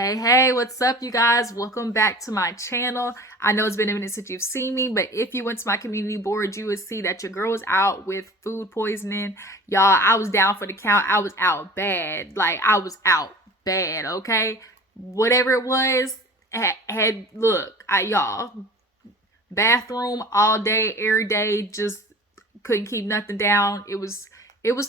Hey, what's up, you guys? Welcome back to my channel. I know it's been a minute since you've seen me, but if you went to my community board, you would see that your girl was out with food poisoning. Y'all, I was down for the count. I was out bad. Like, I was out bad, okay? Whatever it was, y'all, bathroom all day, every day, just couldn't keep nothing down. It was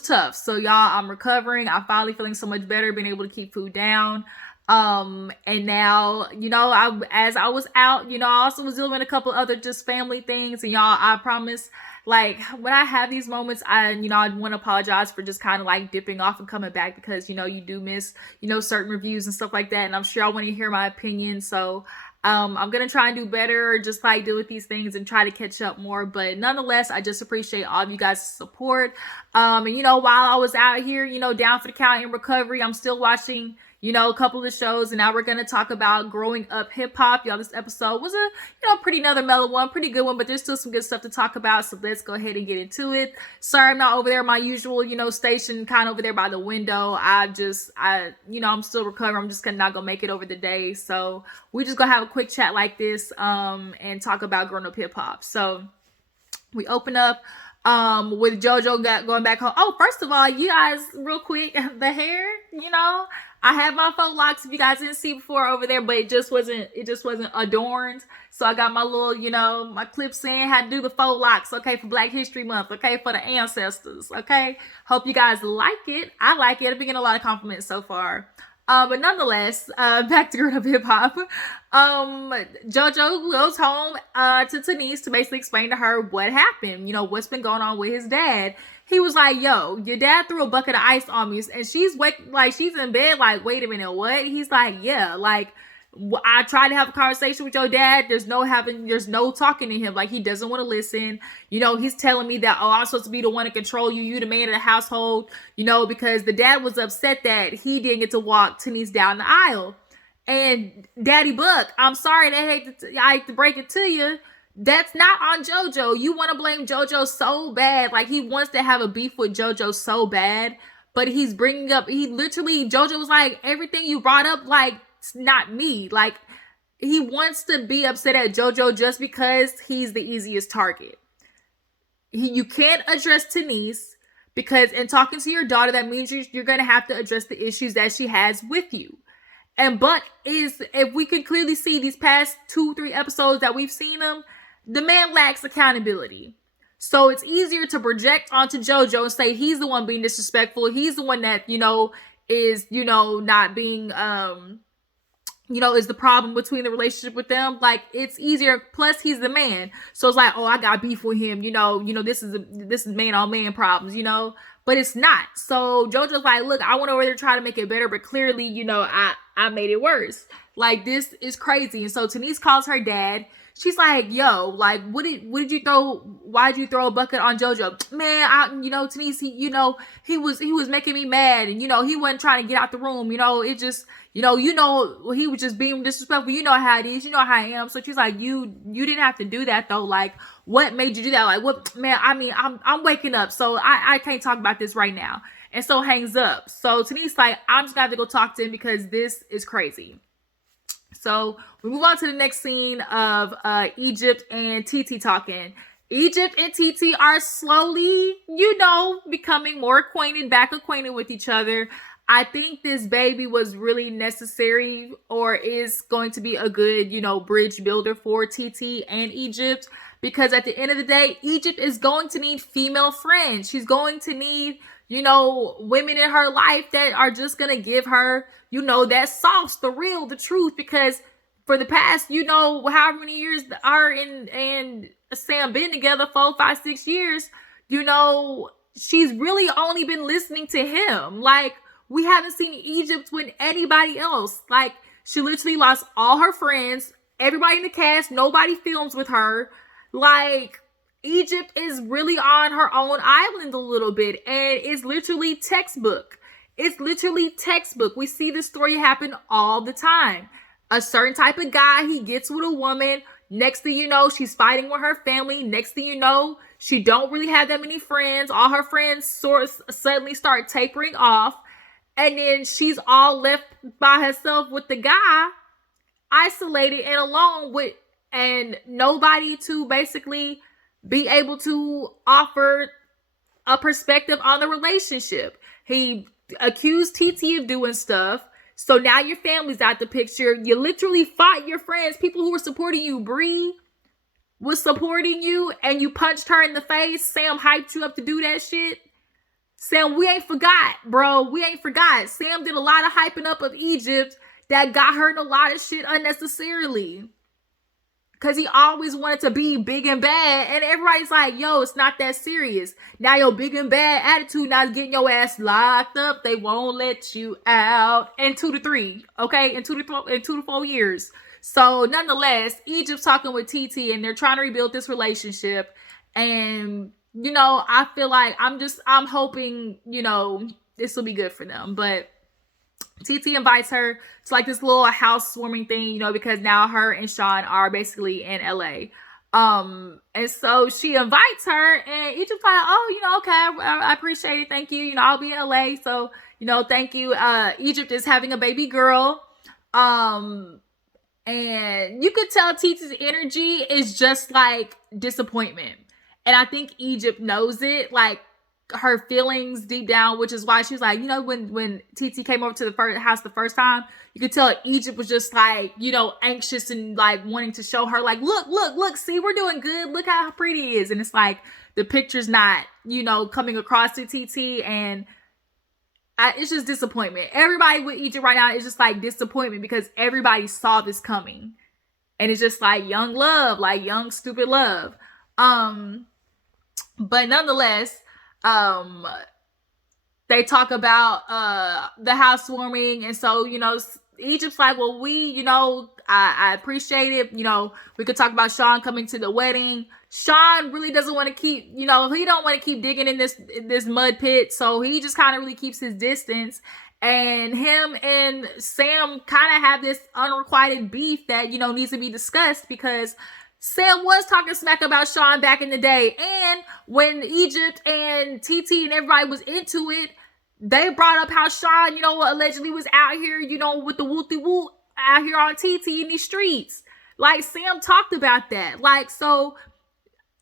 tough. So y'all, I'm recovering. I'm finally feeling so much better, being able to keep food down. And now, as I was out, I also was dealing with a couple other just family things. And y'all, I promise, like, when I have these moments, I want to apologize for just kind of like dipping off and coming back because, you do miss, certain reviews and stuff like that. And I'm sure I want to hear my opinion. So, I'm going to try and do better, just like deal with these things and try to catch up more. But nonetheless, I just appreciate all of you guys' support. And, while I was out here, down for the count in recovery, I'm still watching, a couple of the shows. And now we're going to talk about growing up hip hop. Y'all, this episode was a, pretty another mellow one, pretty good one, but there's still some good stuff to talk about. So let's go ahead and get into it. Sorry, I'm not over there at my usual, station, kind of over there by the window. I'm still recovering. I'm just not going to make it over the day. So we just going to have a quick chat like this, and talk about growing up hip hop. So we open up with JoJo going back home. Oh, first of all, you guys, real quick, the hair, I have my faux locks, if you guys didn't see before, over there, but it just wasn't adorned. So I got my little, my clips in, had to do the faux locks, okay, for Black History Month, okay, for the ancestors, okay. Hope you guys like it. I like it. I've been getting a lot of compliments so far. But nonetheless, back to growing up hip hop. JoJo goes home to Tanice to basically explain to her what happened, what's been going on with his dad. He was like, yo, your dad threw a bucket of ice on me. And she's she's in bed, like, wait a minute, what? He's like, yeah, like, I tried to have a conversation with your dad. There's no talking to him. Like, he doesn't want to listen. He's telling me that, oh, I'm supposed to be the one to control you. You the man of the household, because the dad was upset that he didn't get to walk Tanice down the aisle. And Daddy Buck, I'm sorry, I hate to break it to you. That's not on JoJo. You want to blame JoJo so bad. Like, he wants to have a beef with JoJo so bad. But he's bringing up, JoJo was like, everything you brought up, like, it's not me. Like, he wants to be upset at JoJo just because he's the easiest target. You can't address Tanice because in talking to your daughter, that means you're going to have to address the issues that she has with you. And Buck is, if we could clearly see these past 2-3 episodes that we've seen him, the man lacks accountability. So it's easier to project onto JoJo and say he's the one being disrespectful. He's the one that, is, not being, is the problem between the relationship with them. Like, it's easier. Plus, he's the man. So it's like, oh, I got beef with him. This is man on man problems, but it's not. So JoJo's like, look, I went over there to try to make it better, but clearly, I made it worse. Like, this is crazy. And so Tanice calls her dad. She's like, yo, like, what did you throw? Why'd you throw a bucket on JoJo? Man, Tanice, he was making me mad. And, he wasn't trying to get out the room. It just, he was just being disrespectful. You know how it is. You know how I am. So she's like, you didn't have to do that though. Like, what made you do that? Like, what, man, I'm waking up. So I can't talk about this right now. And so hangs up. So Tanice like, I'm just gonna have to go talk to him because this is crazy. So we move on to the next scene of Egypt and TT talking. Egypt and TT are slowly, becoming more acquainted with each other. I think this baby was really necessary or is going to be a good, bridge builder for TT and Egypt. Because at the end of the day, Egypt is going to need female friends. She's going to need, women in her life that are just going to give her, that sauce, the truth. Because for the past, however many years are and Sam been together, 4, 5, 6 years, she's really only been listening to him. Like, we haven't seen Egypt with anybody else. Like, she literally lost all her friends, everybody in the cast, nobody films with her. Like, Egypt is really on her own island a little bit, and it's literally textbook. We see this story happen all the time. A certain type of guy, he gets with a woman. Next thing you know, she's fighting with her family. Next thing you know, she don't really have that many friends. All her friends suddenly start tapering off. And then she's all left by herself with the guy, isolated and alone with, and nobody to basically be able to offer a perspective on the relationship. He accused TT of doing stuff. So now your family's out the picture. You literally fought your friends, people who were supporting you. Bree was supporting you and you punched her in the face. Sam hyped you up to do that shit. Sam, we ain't forgot, bro. We ain't forgot. Sam did a lot of hyping up of Egypt that got her in a lot of shit unnecessarily. Because he always wanted to be big and bad. And everybody's like, yo, it's not that serious. Now your big and bad attitude now is getting your ass locked up. They won't let you out in 2 to 3. Okay? In 2 to 4 years. So nonetheless, Egypt's talking with TT and they're trying to rebuild this relationship. And, you know, I feel like I'm hoping, you know, this will be good for them. But TT invites her to like this little housewarming thing, you know, because now her and Sean are basically in LA. And so she invites her and Egypt's like, oh, you know, okay, I appreciate it. Thank you. You know, I'll be in LA. So, you know, thank you. Egypt is having a baby girl. And you could tell TT's energy is just like disappointment. And I think Egypt knows it. Like, her feelings deep down, which is why she was like, you know, when TT came over to the house the first time, you could tell Egypt was just like, you know, anxious and like wanting to show her like, look, see, we're doing good. Look how pretty it is. And it's like the picture's not, you know, coming across to TT, and it's just disappointment. Everybody with Egypt right now is just like disappointment because everybody saw this coming, and it's just like young love, like young stupid love. But nonetheless, they talk about the housewarming, and so, you know, Egypt's like, well, we, you know, I appreciate it. You know, we could talk about Sean coming to the wedding. Sean really doesn't want to keep, you know, he don't want to keep digging in this mud pit, so he just kind of really keeps his distance. And him and Sam kind of have this unrequited beef that, you know, needs to be discussed, because Sam was talking smack about Sean back in the day. And when Egypt and TT and everybody was into it, they brought up how Sean, you know, allegedly was out here, you know, with the wooty woo out here on TT in these streets. Like, Sam talked about that. Like, so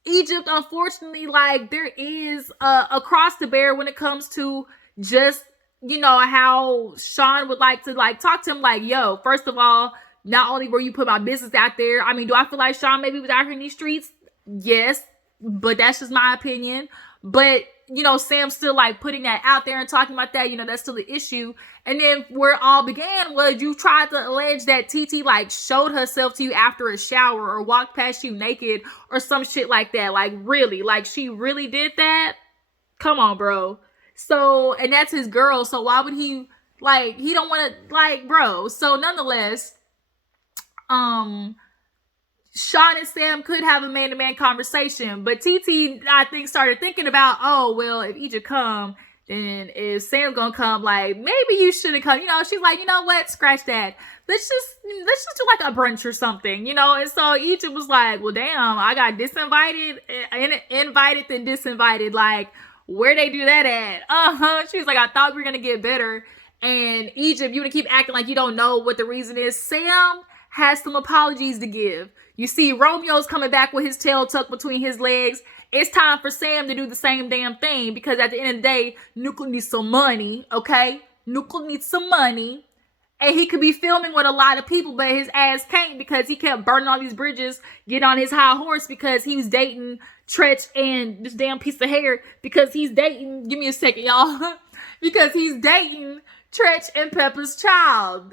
Egypt, unfortunately, like, there is a cross to bear when it comes to just, you know, how Sean would like to, like, talk to him like, yo, first of all, not only were you put my business out there, I mean, do I feel like Sean maybe was out here in these streets? Yes, but that's just my opinion. But, you know, Sam's still like putting that out there and talking about that, you know, that's still the issue. And then where it all began was you tried to allege that TT like showed herself to you after a shower or walked past you naked or some shit like that. Like, really? Like, she really did that? Come on, bro. So, and that's his girl. So why would he, like, he don't want to, like, bro. So nonetheless, Sean and Sam could have a man-to-man conversation, but TT, I think, started thinking about, oh, well, if Egypt come, then is Sam gonna come? Like, maybe you shouldn't come. You know, she's like, you know what? Scratch that. Let's just do like a brunch or something, you know? And so Egypt was like, well, damn, I got disinvited, invited, then disinvited. Like, where they do that at? She was like, I thought we were gonna get better. And Egypt, you gonna keep acting like you don't know what the reason is. Sam has some apologies to give. You see, Romeo's coming back with his tail tucked between his legs. It's time for Sam to do the same damn thing, because at the end of the day, Nuka needs some money, okay? Nuka needs some money. And he could be filming with a lot of people, but his ass can't, because he kept burning all these bridges, getting on his high horse because he was dating Tretch and this damn piece of hair, because he's dating, give me a second, y'all, because he's dating Tretch and Pepper's child.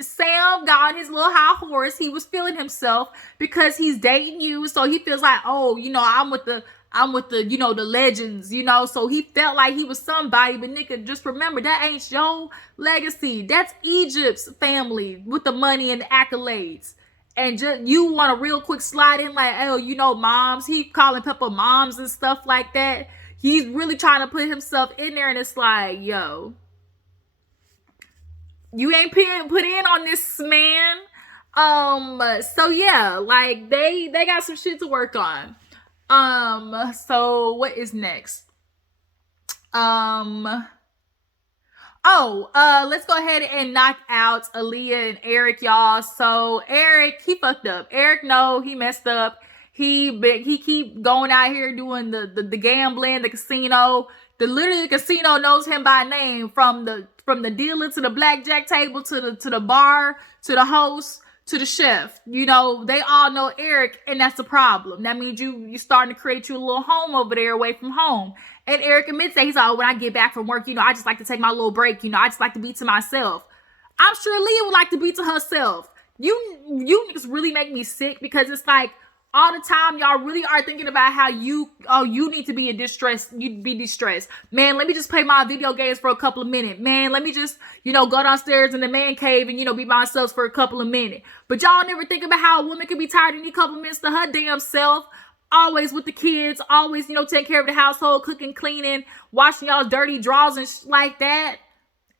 Sam got on his little high horse. He was feeling himself because he's dating you. So he feels like, oh, you know, I'm with the, you know, the legends, you know. So he felt like he was somebody. But nigga, just remember, that ain't your legacy. That's Egypt's family with the money and the accolades. And just, you want to real quick slide in like, oh, you know, moms. He calling Pepper moms and stuff like that. He's really trying to put himself in there, and it's like, yo, you ain't put in on this, man. So yeah, like they got some shit to work on. So what is next? Let's go ahead and knock out Aaliyah and Eric, y'all. So Eric, he fucked up. Eric, no, he messed up. He keep going out here doing the gambling, the casino. Literally the casino knows him by name, from the dealer to the blackjack table to the bar to the host to the chef. You know, they all know Eric, and that's the problem. That means you starting to create you a little home over there away from home. And Eric admits that he's like, oh, when I get back from work, you know, I just like to take my little break. You know, I just like to be to myself. I'm sure Leah would like to be to herself. You niggas really make me sick, because it's like all the time y'all really are thinking about how you need to be in distress. You'd be distressed. Man, let me just play my video games for a couple of minutes. Man, let me just, you know, go downstairs in the man cave and, you know, be by myself for a couple of minutes. But y'all never think about how a woman can be tired and need a couple of minutes to her damn self. Always with the kids, always, you know, taking care of the household, cooking, cleaning, washing y'all's dirty drawers and like that.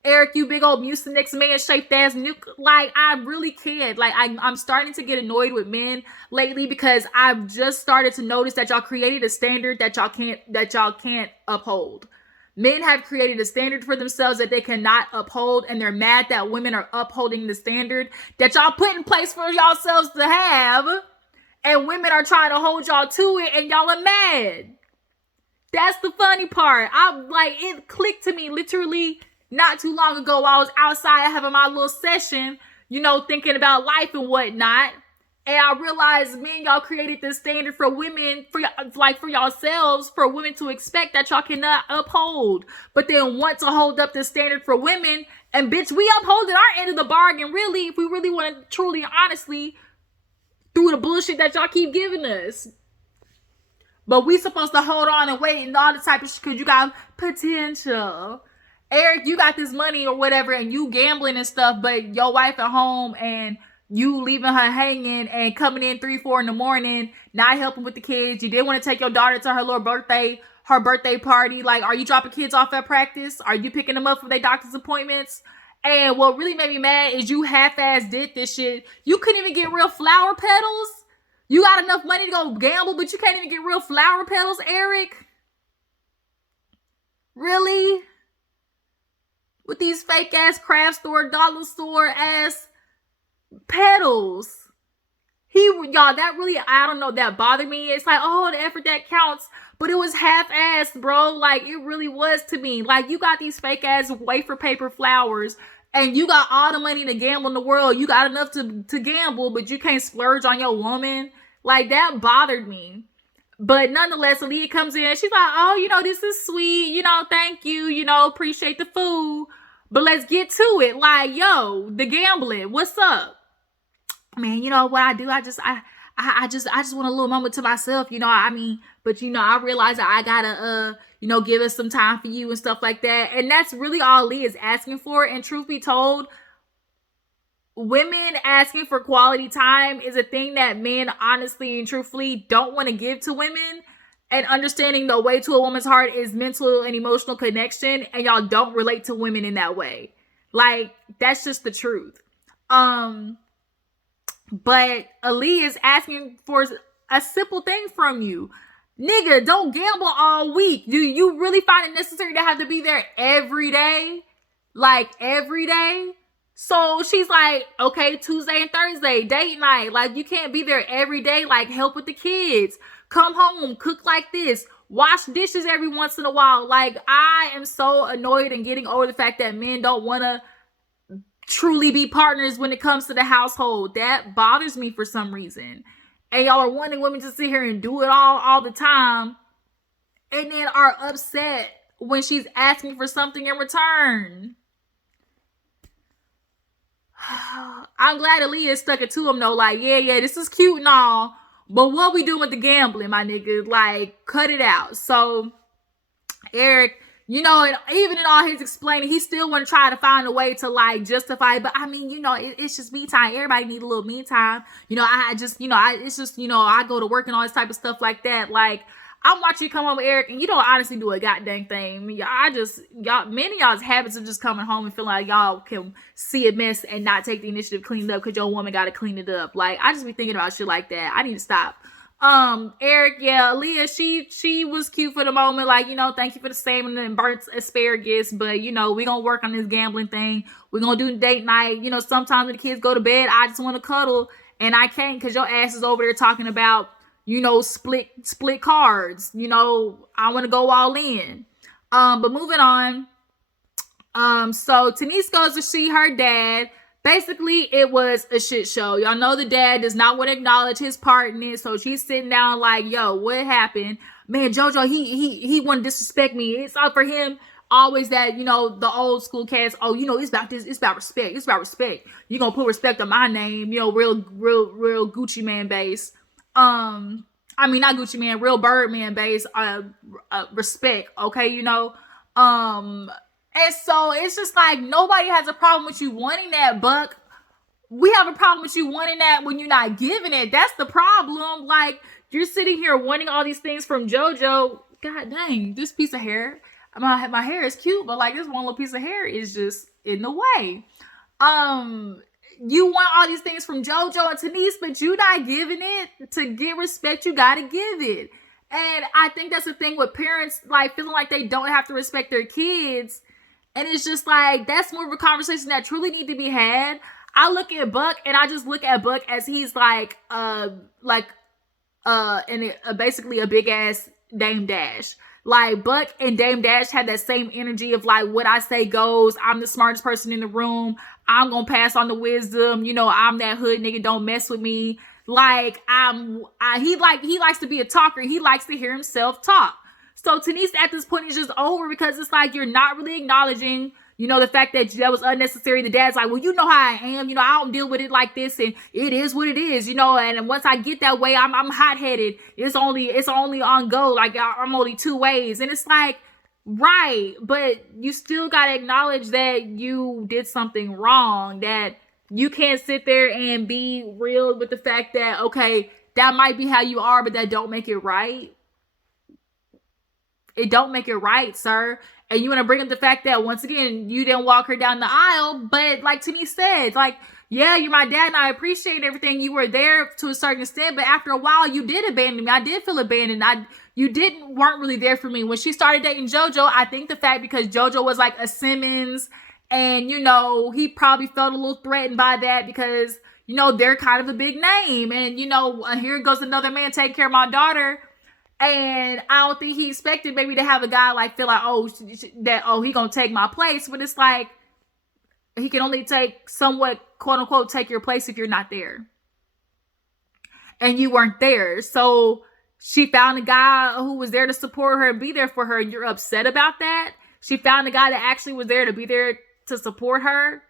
Eric, you big old Mucinex man shaped ass nuke. Like, I really can't. Like, I'm starting to get annoyed with men lately, because I've just started to notice that y'all created a standard that y'all can't uphold. Men have created a standard for themselves that they cannot uphold, and they're mad that women are upholding the standard that y'all put in place for yourselves to have. And women are trying to hold y'all to it, and y'all are mad. That's the funny part. It clicked to me literally not too long ago while I was outside having my little session, you know, thinking about life and whatnot. And I realized, man, y'all created this standard for women, for yourselves, for women to expect that y'all cannot uphold. But then want to hold up this standard for women. And bitch, we upholding our end of the bargain, really, if we really want to truly, honestly, through the bullshit that y'all keep giving us. But we supposed to hold on and wait and all the type of shit, because you got potential. Eric, you got this money or whatever, and you gambling and stuff, but your wife at home and you leaving her hanging and coming in 3-4 in the morning, not helping with the kids. You did want to take your daughter to her little birthday party. Like, are you dropping kids off at practice? Are you picking them up for their doctor's appointments? And what really made me mad is you half-ass did this shit. You couldn't even get real flower petals. You got enough money to go gamble, but you can't even get real flower petals, Eric? Really? With these fake-ass craft store, dollar store-ass petals. Y'all, that really, I don't know, that bothered me. It's like, oh, the effort that counts. But it was half-assed, bro. Like, it really was to me. Like, you got these fake-ass wafer paper flowers, and you got all the money to gamble in the world. You got enough to gamble, but you can't splurge on your woman. Like, that bothered me. But nonetheless, Aaliyah comes in. She's like, oh, you know, this is sweet. You know, thank you. You know, appreciate the food. But let's get to it. Like, yo, the gambling. What's up? Man, you know what I do? I just want a little moment to myself. You know, I mean, but, you know, I realize that I gotta, you know, give us some time for you and stuff like that. And that's really all Lee is asking for. And truth be told, women asking for quality time is a thing that men honestly and truthfully don't want to give to women. And understanding the way to a woman's heart is mental and emotional connection. And y'all don't relate to women in that way. Like, that's just the truth. But Ali is asking for a simple thing from you. Nigga, don't gamble all week. Do you really find it necessary to have to be there every day? Like, every day? So she's like, okay, Tuesday and Thursday, date night. Like, you can't be there every day. Like, help with the kids. Come home, cook like this. Wash dishes every once in a while. Like, I am so annoyed and getting over the fact that men don't want to truly be partners when it comes to the household. That bothers me for some reason. And y'all are wanting women to sit here and do it all the time. And then are upset when she's asking for something in return. I'm glad Aaliyah stuck it to him though. Like, yeah, this is cute and all. But what we doing with the gambling, my nigga? Like, cut it out. So, Eric, you know, and even in all his explaining, he still want to try to find a way to, like, justify. But, I mean, you know, it's just me time. Everybody need a little me time. You know, it's just, you know, I go to work and all this type of stuff like that. Like, I'm watching you come home, Eric, and you don't honestly do a goddamn thing. Many of y'all's habits of just coming home and feeling like y'all can see a mess and not take the initiative to clean it up because your woman got to clean it up. Like, I just be thinking about shit like that. I need to stop. Eric, yeah, Aaliyah, she was cute for the moment, like, thank you for the salmon and burnt asparagus, but we gonna work on this gambling thing. We're gonna do date night. Sometimes when the kids go to bed, I just want to cuddle, and I can't because your ass is over there talking about split cards. I want to go all in. But moving on. So Tanice goes to see her dad. Basically, it was a shit show. Y'all know the dad does not want to acknowledge his part in it, so she's sitting down like, "Yo, what happened? Man, JoJo, he want to disrespect me. It's all for him. Always that, the old school cats. Oh, it's about this. It's about respect. It's about respect. You gonna put respect on my name. Real Gucci man base. I mean, not Gucci man, real Birdman base. Respect. Okay, And so it's just like nobody has a problem with you wanting that, Buck. We have a problem with you wanting that when you're not giving it. That's the problem. Like, you're sitting here wanting all these things from JoJo. God dang, this piece of hair. My hair is cute, but like this one little piece of hair is just in the way. You want all these things from JoJo and Tanice, but you not giving it. To get respect, you gotta give it. And I think that's the thing with parents, like feeling like they don't have to respect their kids. And it's just like, that's more of a conversation that truly need to be had. I look at Buck and I just look at Buck as he's like basically a big ass Dame Dash. Like Buck and Dame Dash had that same energy of like, what I say goes. I'm the smartest person in the room. I'm gonna pass on the wisdom. I'm that hood nigga. Don't mess with me. Like he likes to be a talker. He likes to hear himself talk. So Tanice at this point is just over because it's like you're not really acknowledging, the fact that was unnecessary. The dad's like, well, you know how I am. I don't deal with it like this, and it is what it is. And once I get that way, I'm hot headed. It's only on go. Like I'm only two ways, and it's like, right, but you still gotta acknowledge that you did something wrong. That you can't sit there and be real with the fact that okay, that might be how you are, but that don't make it right. It don't make it right, sir. And you want to bring up the fact that, once again, you didn't walk her down the aisle. But like Tanice said, like, yeah, you're my dad and I appreciate everything. You were there to a certain extent. But after a while, you did abandon me. I did feel abandoned. You weren't really there for me. When she started dating JoJo, I think the fact because JoJo was like a Simmons. And, he probably felt a little threatened by that because, they're kind of a big name. And, here goes another man taking care of my daughter. And I don't think he expected maybe to have a guy like feel like, he gonna take my place. But it's like, he can only somewhat, quote unquote, take your place if you're not there. And you weren't there. So she found a guy who was there to support her and be there for her. And you're upset about that? She found a guy that actually was there to be there to support her.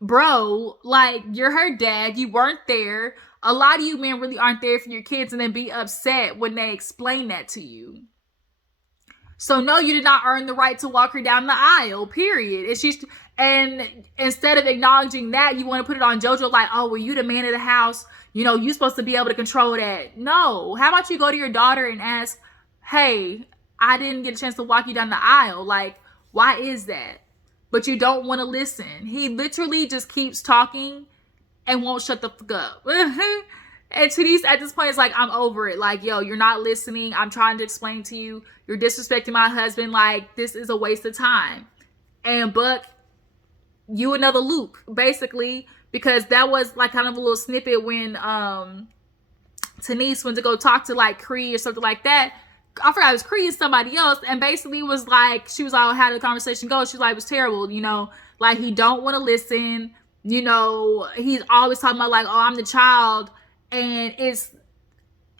Bro, like, you're her dad. You weren't there. A lot of you men really aren't there for your kids and then be upset when they explain that to you. So no, you did not earn the right to walk her down the aisle, period. And instead of acknowledging that, you want to put it on JoJo like, oh, well, you the man of the house. You're supposed to be able to control that. No. How about you go to your daughter and ask, hey, I didn't get a chance to walk you down the aisle. Like, why is that? But you don't want to listen. He literally just keeps talking and won't shut the fuck up. And Tanice at this point is like, I'm over it. Like, yo, you're not listening. I'm trying to explain to you. You're disrespecting my husband. Like, this is a waste of time. And Buck, you another Luke, basically, because that was like kind of a little snippet when Tanice went to go talk to like Cree or something like that. I forgot it was Cree or somebody else. And basically was like, she was like, how did the conversation go? She was like, it was terrible. Like he don't want to listen. He's always talking about like, oh, I'm the child. And it's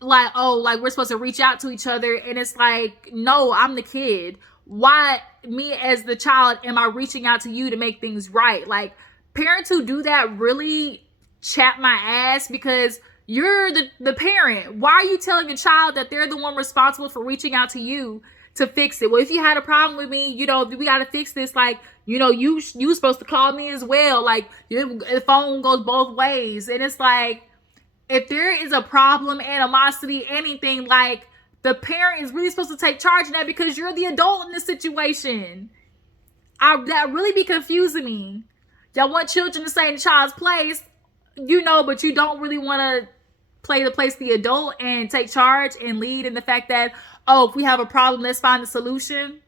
like, oh, like we're supposed to reach out to each other. And it's like, no, I'm the kid. Why me as the child am I reaching out to you to make things right? Like parents who do that really chap my ass because you're the parent. Why are you telling a child that they're the one responsible for reaching out to you to fix it? Well, if you had a problem with me, we got to fix this. Like, you supposed to call me as well. Like, the phone goes both ways. And it's like, if there is a problem, animosity, anything, like, the parent is really supposed to take charge of that because you're the adult in this situation. That really be confusing me. Y'all want children to stay in the child's place, but you don't really want to play the place the adult and take charge and lead in the fact that, oh, if we have a problem, let's find a solution.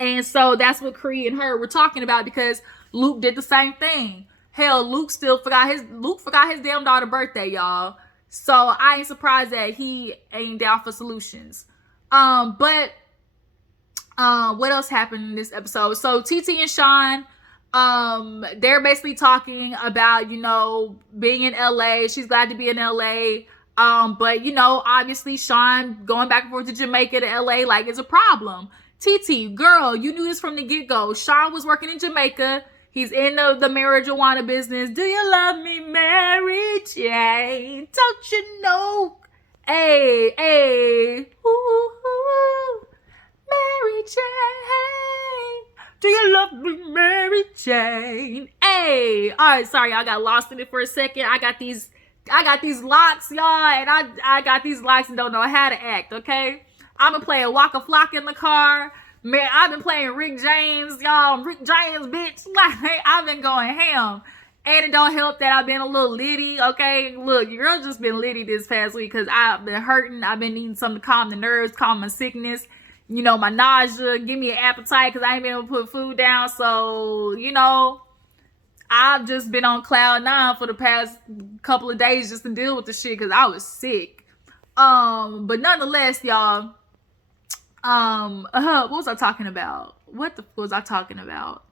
And so that's what Cree and her were talking about, because Luke did the same thing. Hell, Luke forgot his damn daughter's birthday, y'all. So I ain't surprised that he ain't down for solutions. But what else happened in this episode? So TT and Sean, they're basically talking about, you know, being in LA. She's glad to be in LA. But you know, obviously Sean going back and forth to Jamaica to LA, like, it's a problem. TT, girl, you knew this from the get-go. Sean was working in Jamaica. He's in the marijuana business. Do you love me, Mary Jane? Don't you know? Hey, hey, ooh, Mary Jane. Do you love me, Mary Jane? Hey, all right, sorry, I got lost in it for a second. I got these locks, y'all, and I got these locks and don't know how to act, okay? I've been playing Waka Flocka in the car. Man, I've been playing Rick James, y'all. Rick James, bitch. Like, I've been going ham. And it don't help that I've been a little litty, okay? Look, your girl just been litty this past week because I've been hurting. I've been needing something to calm the nerves, calm my sickness. You know, my nausea, give me an appetite because I ain't been able to put food down. So, you know, I've just been on cloud 9 for the past couple of days just to deal with the shit because I was sick. But nonetheless, y'all, what was I talking about? What the fuck was I talking about?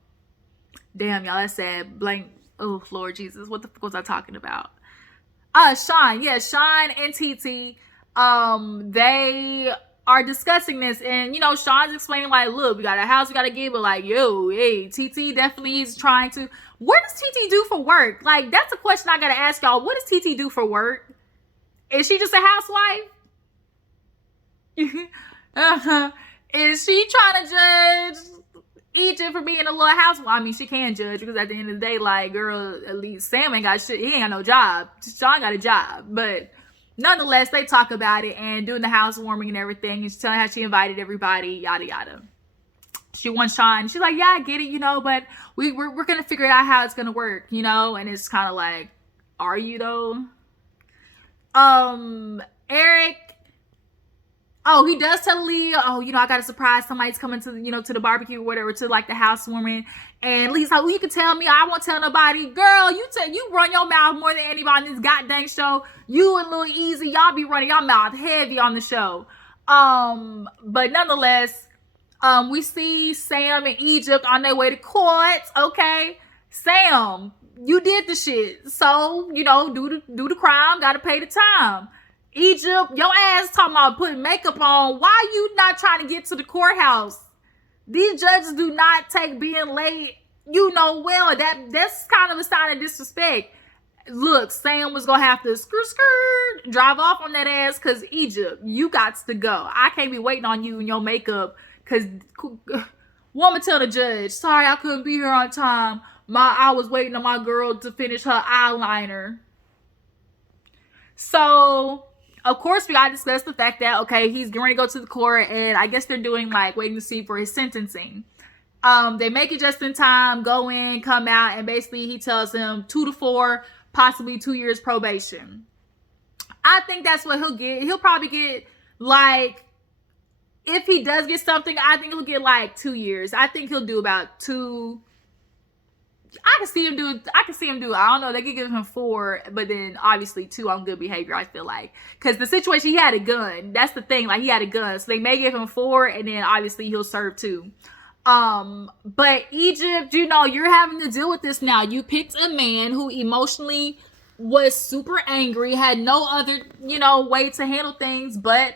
Damn, y'all, that's sad. Blank. Oh, Lord Jesus, what the fuck was I talking about? Sean. Yeah, Sean and TT, they are discussing this, and you know, Sean's explaining, like, look, we got a house we gotta give, but like, yo, hey, TT definitely is trying to. What does TT do for work? Like, that's a question I gotta ask y'all. What does TT do for work? Is she just a housewife? Is she trying to judge Egypt for being a little housewife? I mean, she can judge, because at the end of the day, like, girl, at least Sam ain't got shit. He ain't got no job. Sean got a job. But nonetheless, they talk about it and doing the housewarming and everything. And she's telling how she invited everybody, yada, yada. She wants Sean. She's like, yeah, I get it, you know, but we're going to figure it out how it's going to work, you know? And it's kind of like, are you though? Eric, oh, he does tell Aaliyah, oh, you know, I got a surprise. Somebody's coming to, you know, to the barbecue or whatever, to like the housewarming. And Lee's like, well, you can tell me. I won't tell nobody. Girl, you run your mouth more than anybody in this goddamn show. You and Lil Easy, y'all be running your mouth heavy on the show. But nonetheless, we see Sam and Egypt on their way to court. Okay, Sam, you did the shit. So, you know, do the crime, gotta pay the time. Egypt, your ass talking about putting makeup on. Why you not trying to get to the courthouse? These judges do not take being late. You know well that's kind of a sign of disrespect. Look, Sam was gonna have to drive off on that ass, because Egypt, you got to go. I can't be waiting on you and your makeup, because woman tell the judge, sorry I couldn't be here on time. I was waiting on my girl to finish her eyeliner. So of course, we gotta discuss the fact that, okay, he's going to go to the court, and I guess they're doing like waiting to see for his sentencing. They make it just in time, go in, come out, and basically he tells him 2 to 4, possibly 2 years probation. I think that's what he'll get. He'll probably get, like, if he does get something, I think he'll get like 2 years. I think he'll do about 2. I can see him do. I don't know. They could give him 4, but then obviously 2 on good behavior, I feel like. Because the situation, he had a gun. That's the thing. Like, he had a gun. So they may give him 4, and then obviously he'll serve 2. But Egypt, you know, you're having to deal with this now. You picked a man who emotionally was super angry, had no other, you know, way to handle things but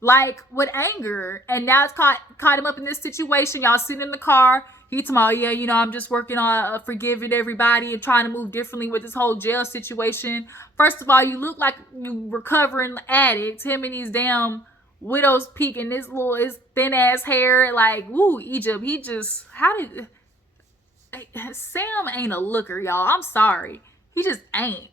like with anger. And now it's caught him up in this situation. Y'all sitting in the car. He talking about, yeah, you know, I'm just working on forgiving everybody and trying to move differently with this whole jail situation. First of all, you look like you recovering addict. Him and these damn widow's peak and his thin ass hair. Like, woo, Egypt. He just, Sam ain't a looker, y'all. I'm sorry. He just ain't.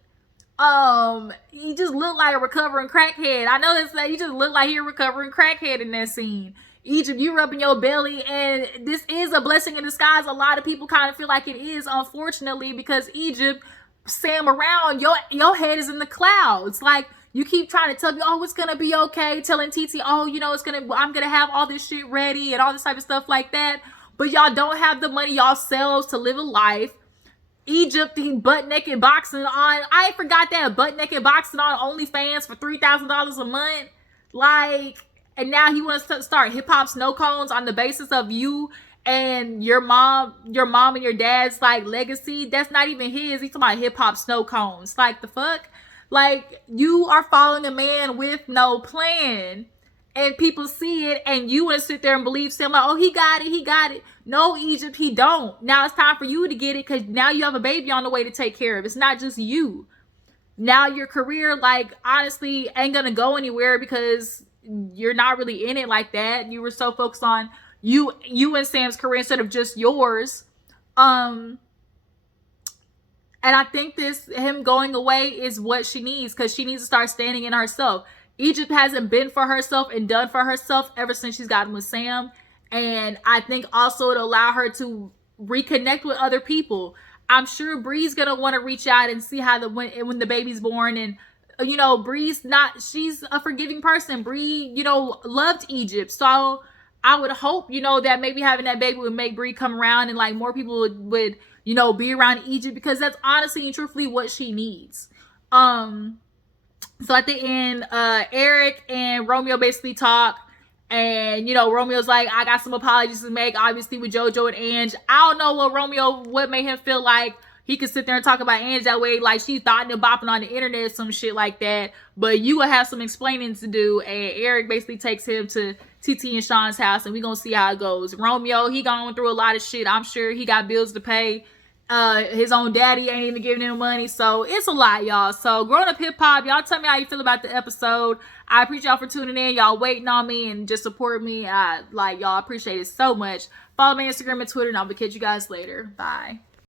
He just looked like a recovering crackhead. I know that's like, he just looked like he a recovering crackhead in that scene. Egypt, you rubbing your belly, and this is a blessing in disguise. A lot of people kind of feel like it is, unfortunately, because Egypt, Sam around, your head is in the clouds. Like, you keep trying to tell me, oh, it's gonna be okay. Telling TT, oh, you know, I'm gonna have all this shit ready and all this type of stuff like that. But y'all don't have the money yourselves to live a life. Egypt, he butt naked boxing on. I forgot that butt naked boxing on OnlyFans for $3,000 a month. Like, and now he wants to start hip hop snow cones on the basis of you and your mom and your dad's like legacy. That's not even his. He's talking about hip hop snow cones. Like, the fuck? Like, you are following a man with no plan, and people see it, and you want to sit there and believe him like, oh, he got it. No, Egypt, he don't. Now it's time for you to get it, because now you have a baby on the way to take care of. It's not just you. Now your career, like, honestly, ain't gonna go anywhere because you're not really in it like that. You were so focused on you and Sam's career instead of just yours. And I think him going away is what she needs, because she needs to start standing in herself. Egypt hasn't been for herself and done for herself ever since she's gotten with Sam. And I think also it'll allow her to reconnect with other people. I'm sure Bree's going to want to reach out and see how when the baby's born. And, you know, she's a forgiving person. Bree, you know, loved Egypt. So I would hope, you know, that maybe having that baby would make Bree come around, and like more people would you know, be around Egypt, because that's honestly and truthfully what she needs. So at the end, Eric and Romeo basically talk, and, you know, Romeo's like, I got some apologies to make, obviously, with JoJo and Ange. I don't know what made him feel like he could sit there and talk about Ange that way, like she thought and bopping on the internet, some shit like that. But you will have some explaining to do, and Eric basically takes him to TT and Sean's house, and we're gonna see how it goes. Romeo, he going through a lot of shit. I'm sure he got bills to pay. His own daddy ain't even giving him money, so it's a lot, y'all. So Growing Up Hip Hop, y'all tell me how you feel about the episode. I appreciate y'all for tuning in, y'all waiting on me and just support me. Y'all appreciate it so much. Follow me on Instagram and Twitter, and I'll catch you guys later. Bye.